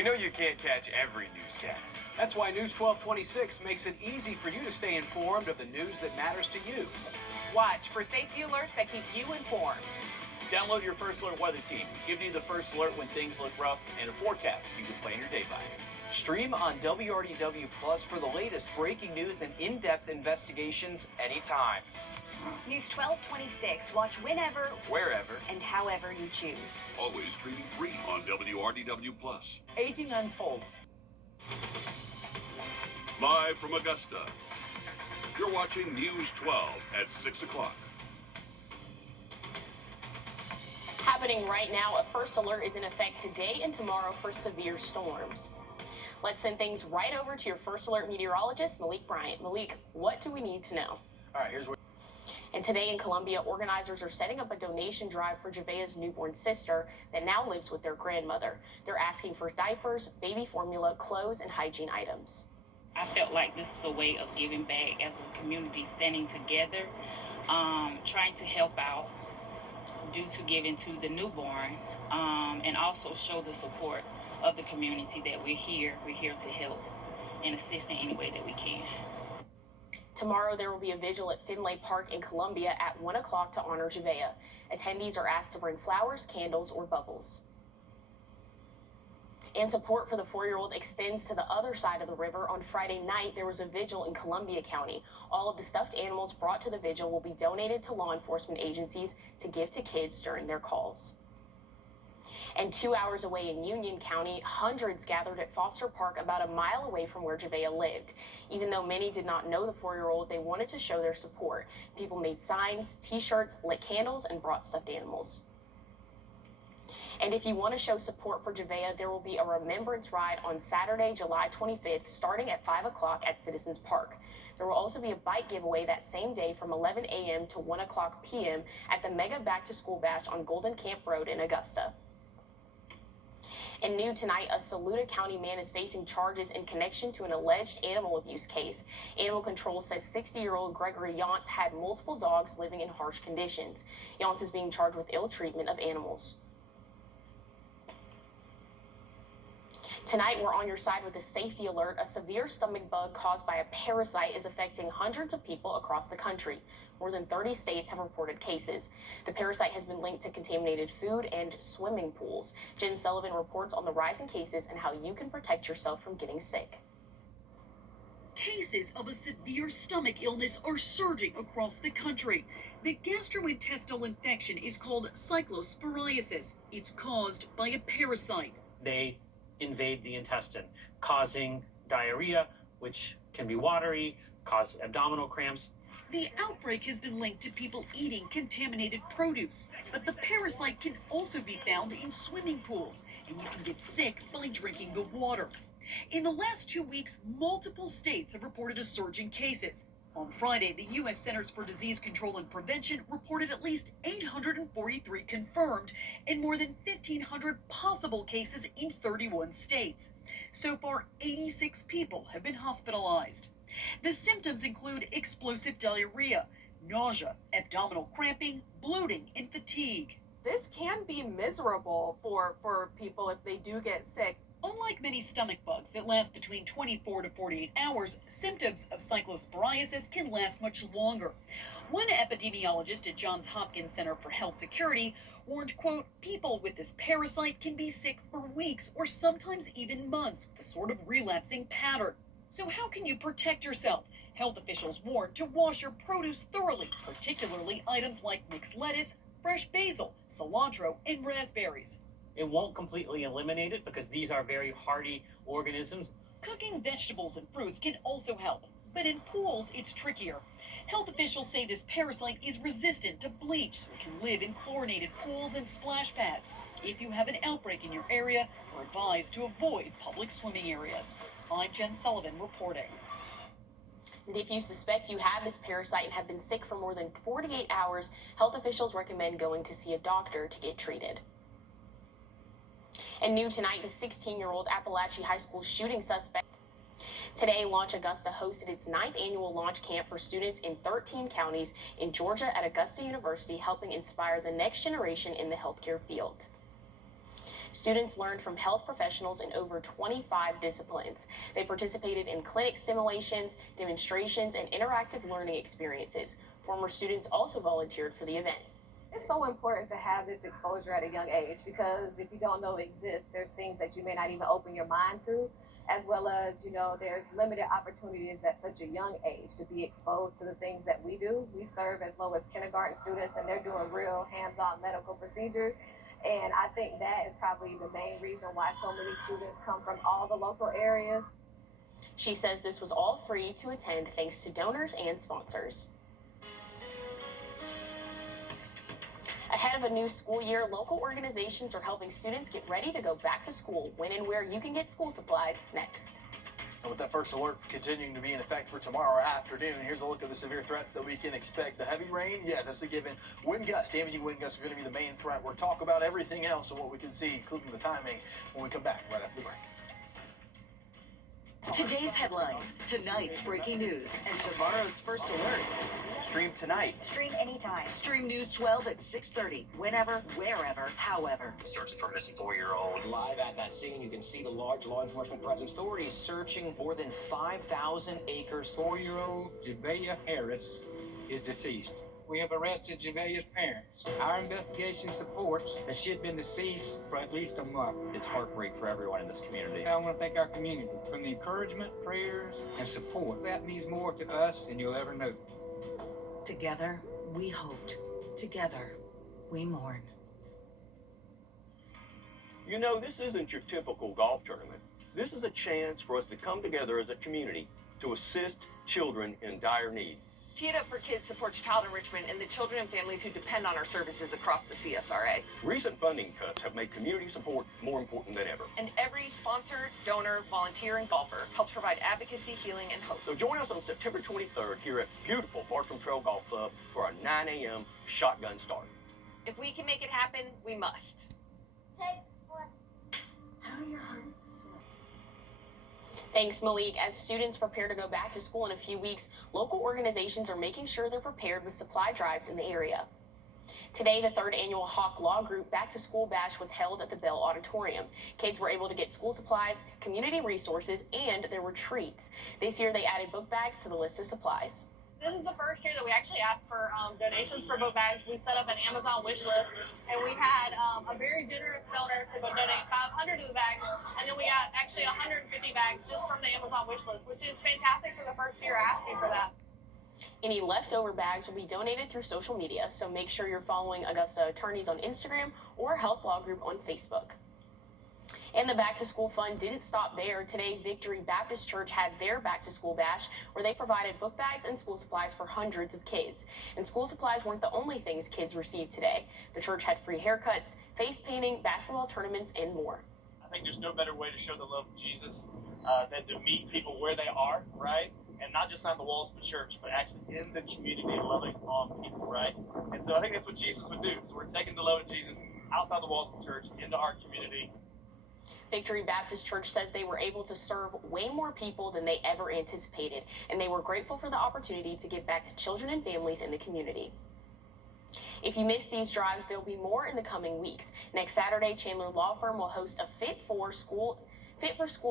We know you can't catch every newscast. That's why News 1226 makes it easy for you to stay informed of the news that matters to you. Watch for safety alerts that keep you informed. Download your First Alert weather team, giving you the first alert when things look rough and a forecast you can plan your day by. Stream on WRDW Plus for the latest breaking news and in-depth investigations anytime. News 1226. Watch whenever, wherever, and however you choose. Always streaming free on WRDW Plus. Aging Untold. Live from Augusta, you're watching News 12 at 6 o'clock. Happening right now, a first alert is in effect today and tomorrow for severe storms. Let's send things right over to your first alert meteorologist, Malik Bryant. Malik, what do we need to know? All right, here's what. And today in Columbia, organizers are setting up a donation drive for Javea's newborn sister that now lives with their grandmother. They're asking for diapers, baby formula, clothes, and hygiene items. I felt like this is a way of giving back as a community, standing together, trying to help out due to giving to the newborn, and also show the support of the community that we're here to help and assist in any way that we can. Tomorrow, there will be a vigil at Finlay Park in Columbia at 1 o'clock to honor Javea. Attendees are asked to bring flowers, candles, or bubbles. And support for the 4-year-old extends to the other side of the river. On Friday night, there was a vigil in Columbia County. All of the stuffed animals brought to the vigil will be donated to law enforcement agencies to give to kids during their calls. And 2 hours away in Union County, hundreds gathered at Foster Park about a mile away from where Javea lived. Even though many did not know the 4-year-old, they wanted to show their support. People made signs, t-shirts, lit candles, and brought stuffed animals. And if you want to show support for Javea, there will be a remembrance ride on Saturday, July 25th, starting at 5 o'clock at Citizens Park. There will also be a bike giveaway that same day from 11 a.m. to 1 o'clock p.m. at the Mega Back to School Bash on Golden Camp Road in Augusta. And new tonight, a Saluda County man is facing charges in connection to an alleged animal abuse case. Animal Control says 60-year-old Gregory Yantz had multiple dogs living in harsh conditions. Yantz is being charged with ill treatment of animals. Tonight, we're on your side with a safety alert. A severe stomach bug caused by a parasite is affecting hundreds of people across the country. More than 30 states have reported cases. The parasite has been linked to contaminated food and swimming pools. Jen Sullivan reports on the rise in cases and how you can protect yourself from getting sick. Cases of a severe stomach illness are surging across the country. The gastrointestinal infection is called cyclosporiasis. It's caused by a parasite. They invade the intestine, causing diarrhea, which can be watery, cause abdominal cramps. The outbreak has been linked to people eating contaminated produce, but the parasite can also be found in swimming pools, and you can get sick by drinking the water. In the last 2 weeks, multiple states have reported a surge in cases. On Friday, the U.S. Centers for Disease Control and Prevention reported at least 843 confirmed and more than 1,500 possible cases in 31 states. So far, 86 people have been hospitalized. The symptoms include explosive diarrhea, nausea, abdominal cramping, bloating, and fatigue. This can be miserable for people if they do get sick. Unlike many stomach bugs that last between 24 to 48 hours, symptoms of cyclosporiasis can last much longer. One epidemiologist at Johns Hopkins Center for Health Security warned, quote, people with this parasite can be sick for weeks or sometimes even months with a sort of relapsing pattern. So how can you protect yourself? Health officials warn to wash your produce thoroughly, particularly items like mixed lettuce, fresh basil, cilantro, and raspberries. It won't completely eliminate it because these are very hardy organisms. Cooking vegetables and fruits can also help, but in pools, it's trickier. Health officials say this parasite is resistant to bleach, so it can live in chlorinated pools and splash pads. If you have an outbreak in your area, you're advised to avoid public swimming areas. I'm Jen Sullivan reporting. And if you suspect you have this parasite and have been sick for more than 48 hours, health officials recommend going to see a doctor to get treated. And new tonight, the 16-year-old Appalachia High School shooting suspect. Today, Launch Augusta hosted its 9th annual launch camp for students in 13 counties in Georgia at Augusta University, helping inspire the next generation in the healthcare field. Students learned from health professionals in over 25 disciplines. They participated in clinic simulations, demonstrations, and interactive learning experiences. Former students also volunteered for the event. It's so important to have this exposure at a young age because if you don't know it exists, there's things that you may not even open your mind to, as well as, there's limited opportunities at such a young age to be exposed to the things that we do. We serve as low as kindergarten students and they're doing real hands-on medical procedures. And I think that is probably the main reason why so many students come from all the local areas. She says this was all free to attend thanks to donors and sponsors. Ahead of a new school year, local organizations are helping students get ready to go back to school. When and where you can get school supplies next. And with that first alert continuing to be in effect for tomorrow afternoon, here's a look at the severe threats that we can expect. The heavy rain, yeah, that's a given. Wind gusts, damaging wind gusts are going to be the main threat. We'll talk about everything else and what we can see, including the timing, when we come back right after the break. Today's headlines, tonight's breaking news, and tomorrow's first alert. Stream tonight. Stream anytime. Stream News 12 at 6:30, whenever, wherever, however. Searching for a missing 4-year-old. Live at that scene, you can see the large law enforcement presence. Authorities searching more than 5,000 acres. 4-year-old Javelia Harris is deceased. We have arrested Javelia's parents. Our investigation supports that she had been deceased for at least a month. It's heartbreak for everyone in this community. I want to thank our community for the encouragement, prayers, and support. That means more to us than you'll ever know. Together, we hoped. Together, we mourn. This isn't your typical golf tournament. This is a chance for us to come together as a community to assist children in dire need. Tee It Up for Kids supports child enrichment and the children and families who depend on our services across the CSRA. Recent funding cuts have made community support more important than ever. And every sponsor, donor, volunteer, and golfer helps provide advocacy, healing, and hope. So join us on September 23rd here at beautiful Bartram Trail Golf Club for our 9 a.m. shotgun start. If we can make it happen, we must. How are your hearts? Thanks, Malik. As students prepare to go back to school in a few weeks, local organizations are making sure they're prepared with supply drives in the area. Today, the third annual Hawk Law Group Back to School Bash was held at the Bell Auditorium. Kids were able to get school supplies, community resources, and there were treats. This year, they added book bags to the list of supplies. This is the first year that we actually asked for donations for book bags. We set up an Amazon wish list, and we had a very generous donor to donate 500 of the bags, and then we got actually 150 bags just from the Amazon wish list, which is fantastic for the first year asking for that. Any leftover bags will be donated through social media, so make sure you're following Augusta Attorneys on Instagram or Health Law Group on Facebook. And the Back to School Fund didn't stop there. Today, Victory Baptist Church had their Back to School Bash, where they provided book bags and school supplies for hundreds of kids. And school supplies weren't the only things kids received today. The church had free haircuts, face painting, basketball tournaments, and more. I think there's no better way to show the love of Jesus than to meet people where they are, right? And not just on the walls of the church, but actually in the community, loving on people, right? And so I think that's what Jesus would do. So we're taking the love of Jesus outside the walls of the church into our community. Victory Baptist Church says they were able to serve way more people than they ever anticipated, and they were grateful for the opportunity to give back to children and families in the community. If you missed these drives, there'll be more in the coming weeks. Next Saturday, Chandler Law Firm will host a Fit for School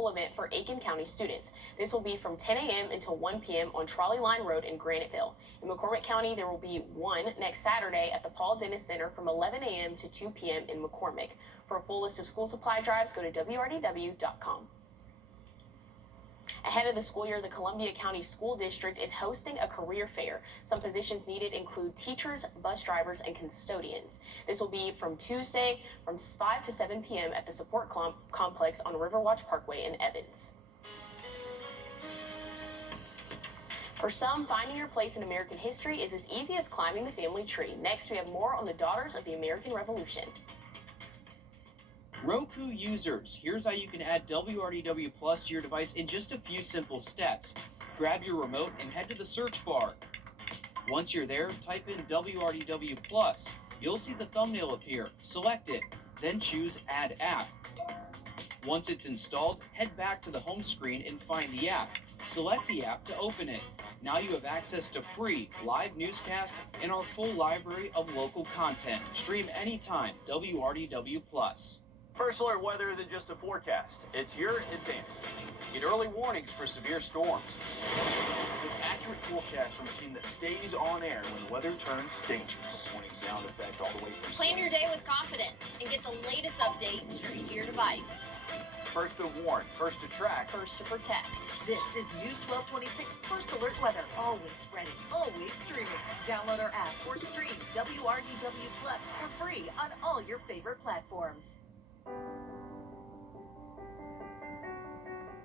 event for Aiken County students. This will be from 10 a.m. until 1 p.m. on Trolley Line Road in Graniteville. In McCormick County, there will be one next Saturday at the Paul Dennis Center from 11 a.m. to 2 p.m. in McCormick. For a full list of school supply drives, go to WRDW.com. Ahead of the school year, the Columbia County School District is hosting a career fair. Some positions needed include teachers, bus drivers, and custodians. This will be from Tuesday from 5 to 7 p.m. at the Support Complex on Riverwatch Parkway in Evans. For some, finding your place in American history is as easy as climbing the family tree. Next, we have more on the Daughters of the American Revolution. Roku users, here's how you can add WRDW Plus to your device in just a few simple steps. Grab your remote and head to the search bar. Once you're there, type in WRDW Plus. You'll see the thumbnail appear. Select it, then choose Add App. Once it's installed, head back to the home screen and find the app. Select the app to open it. Now you have access to free live newscasts and our full library of local content. Stream anytime, WRDW Plus. First Alert weather isn't just a forecast, it's your advantage. Get early warnings for severe storms. With accurate forecast from a team that stays on air when the weather turns dangerous. Warning sound effect all the way from Plan your day with confidence and get the latest update straight to your device. First to warn, first to track, First to protect. This is News 1226 First Alert Weather. Always ready, always streaming. Download our app or stream WRDW Plus for free on all your favorite platforms.